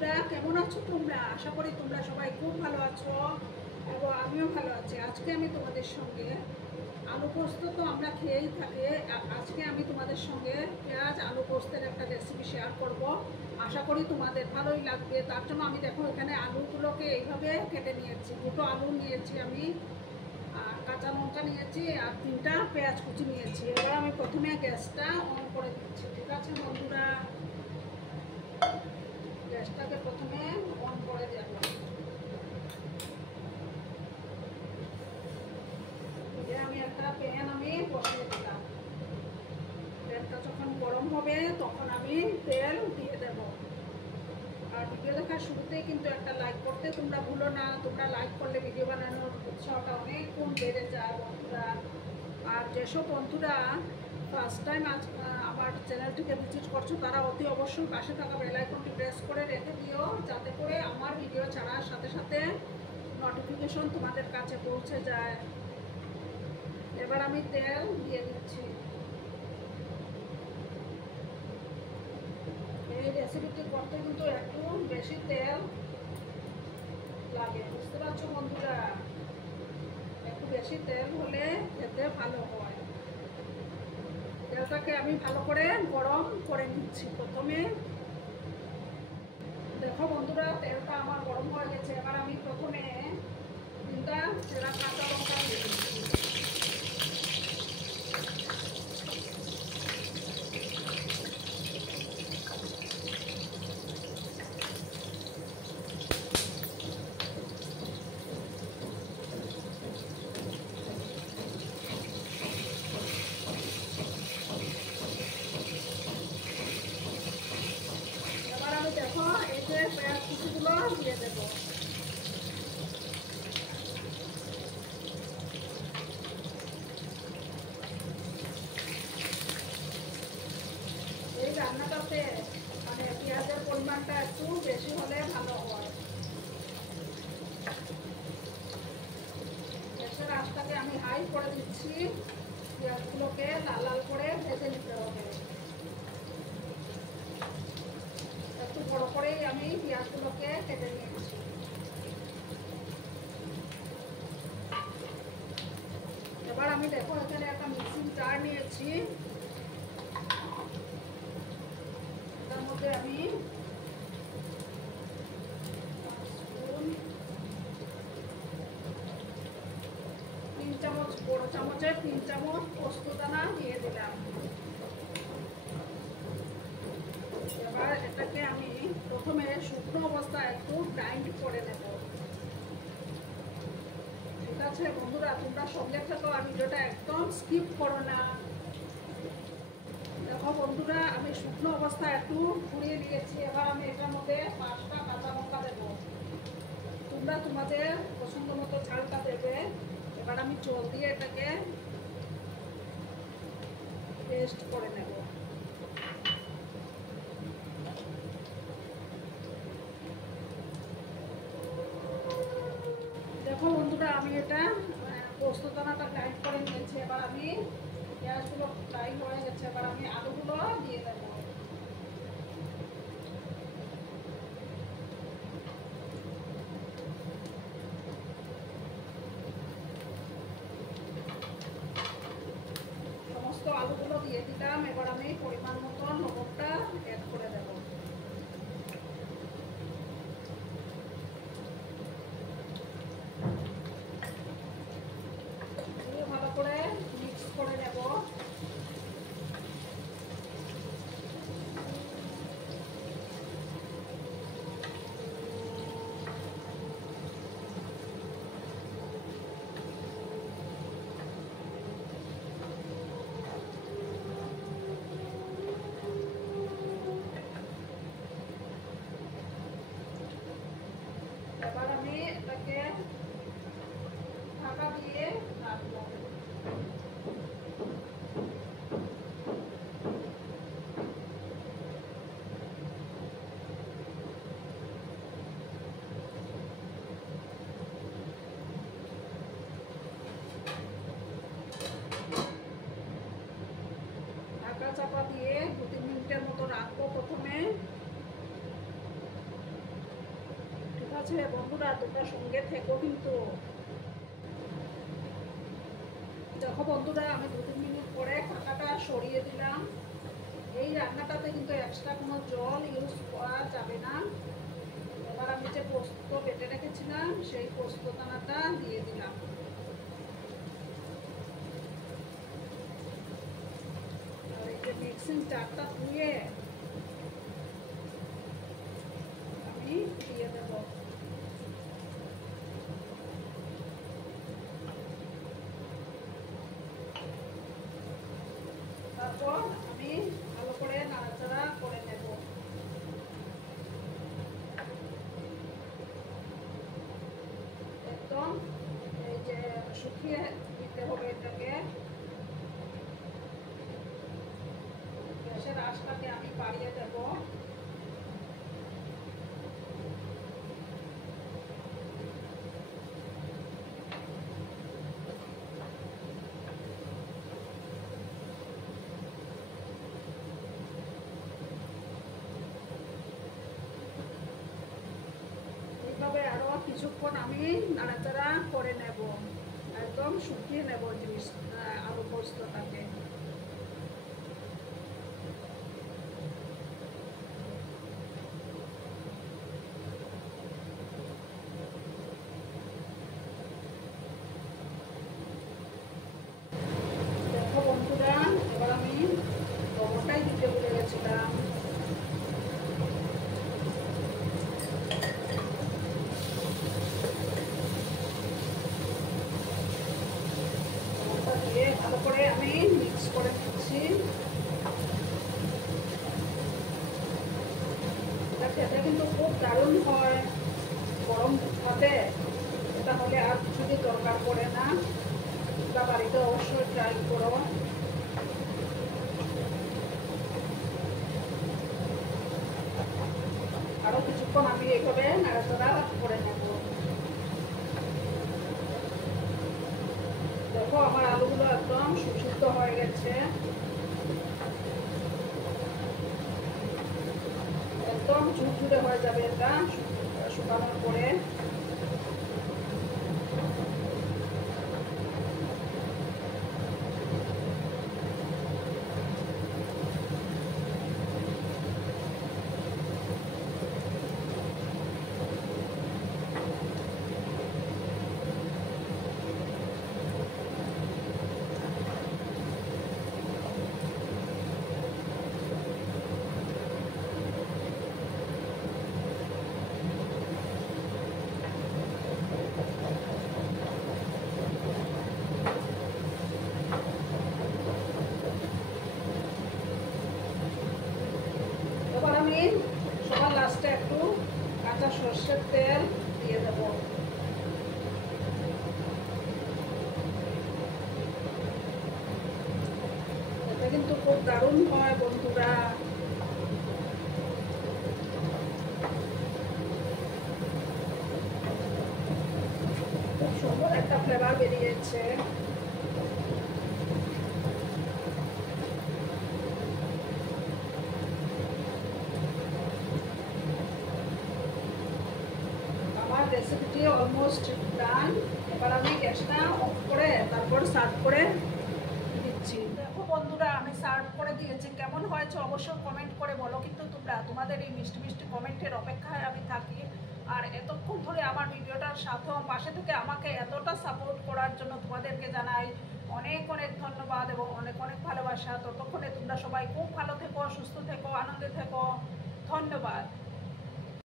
বন্ধুরা, কেমন আছো তোমরা? আশা করি তোমরা সবাই খুব ভালো আছো এবং আমিও ভালো আছি। আজকে আমি তোমাদের সঙ্গে আলু পোস্ত তো আমরা খেয়েই থাকি। আজকে আমি তোমাদের সঙ্গে পেঁয়াজ আলু পোস্তের একটা রেসিপি শেয়ার করব। আশা করি তোমাদের ভালোই লাগবে। তার জন্য আমি দেখো এখানে আলুগুলোকে এইভাবে কেটে নিয়েছি। দুটো আলু নিয়েছি আমি, আর কাঁচা লঙ্কা নিয়েছি, আর 3টা পেঁয়াজ কুচি নিয়েছি। এবার আমি প্রথমে গ্যাসটা অন করে দিচ্ছি। ঠিক আছে বন্ধুরা, গ্যাসটাকে প্রথমে অন করে দেব। আমি একটা প্যান বসিয়ে দিলাম। প্যানটা যখন গরম হবে তখন আমি তেল দিয়ে দেব। আর ভিডিও দেখার শুরুতেই কিন্তু একটা লাইক করতে তোমরা ভুলো না। তোমরা লাইক করলে ভিডিও বানানোর উৎসাহটা অনেক গুণ বেড়ে যায় বন্ধুরা। আর যেসব বন্ধুরা ফার্স্ট টাইম আমার চ্যানেলটিকে ভিজিট করছো তারা অতি অবশ্যই পাশে থাকা বেল আইকনটি প্রেস করে রেখে দিও, যাতে করে আমার ভিডিও ছাড়ার সাথে সাথে নোটিফিকেশন তোমাদের কাছে পৌঁছে যায়। এবার আমি তেল দিয়ে দিচ্ছি। এই রেসিপিটি করতে কিন্তু একটু বেশি তেল লাগে, বুঝতে পারছো বন্ধুরা? একটু বেশি তেল হলে খেতে ভালো হয়। তেলটাকে আমি ভালো করে গরম করে নিচ্ছি প্রথমে। দেখো বন্ধুরা, তেলটা আমার গরম হয়ে গেছে। এবার আমি প্রথমে 3টা চেরা কাঁচা লঙ্কা দিয়ে দিচ্ছি। এবার আমি দেখো এই যে পেঁয়াজ কুচিগুলো দিয়ে দেবো। এই রান্নাটাতে মানে পেঁয়াজের পরিমাণটা একটু বেশি হলে ভালো হয়। গ্যাসের আঁচটাকে আমি হাই করে দিচ্ছি। পেঁয়াজগুলোকে লাল লাল করে ভেজে নিতে হবে। একটু বড় করেই আমি পেঁয়াজগুলোকে কেটে নিয়েছি। এবার আমি দেখো এখানে একটা মিক্সিং জার নিয়েছি। তার মধ্যে আমি 3 চামচ, বড় চামচের 3 চামচ পোস্ত দানা দিয়ে দিলাম। এবার এটাকে আমি প্রথমে শুকনো অবস্থায় একটু গ্রাইন্ড করে নেব। ঠিক আছে বন্ধুরা, তোমরা সঙ্গে থাকো আর ভিডিওটা একদম স্কিপ করো না। দেখো বন্ধুরা, আমি শুকনো অবস্থায় একটু ঘুরিয়ে নিয়েছি। এবার আমি এটার মধ্যে 5টা কাঁচা লঙ্কা দেবো। তোমরা তোমাদের পছন্দ মতো ঝালটা দেবে। এবার আমি জল দিয়ে এটাকে পেস্ট করে নেব। দেখো বন্ধুরা, আমি এটা পোস্ত দানাটা গ্রাইন্ড করে নিয়েছি। এবার আমি পেঁয়াজগুলো ফ্রাই হয়ে গেছে। এবার আমি আলুগুলো দিয়ে দেবো। সমস্ত আলুগুলো দিয়ে দিলাম। এবার আমি পরিমাণ মতো লবণটা অ্যাড করে দেবো। ভালো করে মিক্স করে নেব। এবার আমি এটাকে ঢাকা দিয়ে রাখবো। ঢাকা চাপা দিয়ে 2-3 মিনিটের মতো রাখবো প্রথমে। হচ্ছে বন্ধুরা, তোমরা সঙ্গে থেকো কিন্তু। দেখো বন্ধুরা, আমি 2-3 মিনিট পরে ঢাকাটা সরিয়ে দিলাম। এই রান্নাটাতে কিন্তু এক্সট্রা কোনো জল ইউজ করা যাবে না। এবার আমি যে পোস্ত বেটে রেখেছিলাম সেই পোস্ত দানাটা দিয়ে দিলাম। আর এই যে মিক্সিং জারটা ধুয়ে আমি দিয়ে দেব। তারপর আমি ভালো করে নাড়াচাড়া করে নেব। একদম এই যে শুকিয়ে দিতে হবে এটাকে। গ্যাসের আঁচটাকে আমি বাড়িয়ে দেব। এইভাবে আরো কিছুক্ষণ আমি নাড়াচাড়া করে নেব, একদম শুকিয়ে নেব জিনিস আলু পোস্তটাকে। দেখো বন্ধুরা, এবার আমি লবণটাই দিতে ভুলে গেছিলাম। দিয়ে ভালো করে আমি মিক্স করে নিচ্ছি। এটা খেতে কিন্তু খুব দারুণ হয় গরম ভাতে। এটা হলে আর কিছুই দরকার পড়ে না। তোমরা বাড়িতে অবশ্যই ট্রাই করো। আরো কিছুক্ষণ আমি এইভাবে নাড়াচাড়া করে নেব। দেখো আমার আলুগুলো একদম সুসিদ্ধ হয়ে গেছে, একদম ঝুরঝুরে হয়ে যাবে এটা শুকানোর পরে। এবার আমি সবার লাস্টে একটু কাঁচা সর্ষের তেল দিয়ে দেব। এটা কিন্তু খুব দারুণ হয় বন্ধুরা। খুব সুন্দর একটা ফ্লেভার বেরিয়েছে। রেসিপিটি অলমোস্ট ডান। এবার আমি গ্যাসটা অফ করে তারপর সার্ভ করে দিচ্ছি। দেখো বন্ধুরা, আমি সার্ভ করে দিয়েছি। কেমন হয়েছে অবশ্যই কমেন্ট করে বলো কিন্তু তোমরা। তোমাদের এই মিষ্টি মিষ্টি কমেন্টের অপেক্ষায় আমি থাকি। আর এতক্ষণ ধরে আমার ভিডিওটার সাথে পাশে থেকে আমাকে এতটা সাপোর্ট করার জন্য তোমাদেরকে জানাই অনেক অনেক ধন্যবাদ এবং অনেক অনেক ভালোবাসা। ততক্ষণে তোমরা সবাই খুব ভালো থেকো, সুস্থ থেকো, আনন্দে থেকো। ধন্যবাদ।